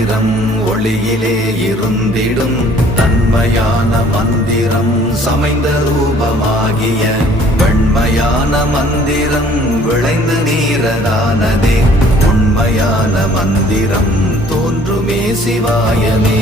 மந்திரம் ஒளியிலே இருந்திடும் தன்மையான மந்திரம் சமைந்த ரூபமாகிய வெண்மையான மந்திரம் விளைந்து நீரதானதே உண்மையான மந்திரம் தோன்றுமே சிவாயமே.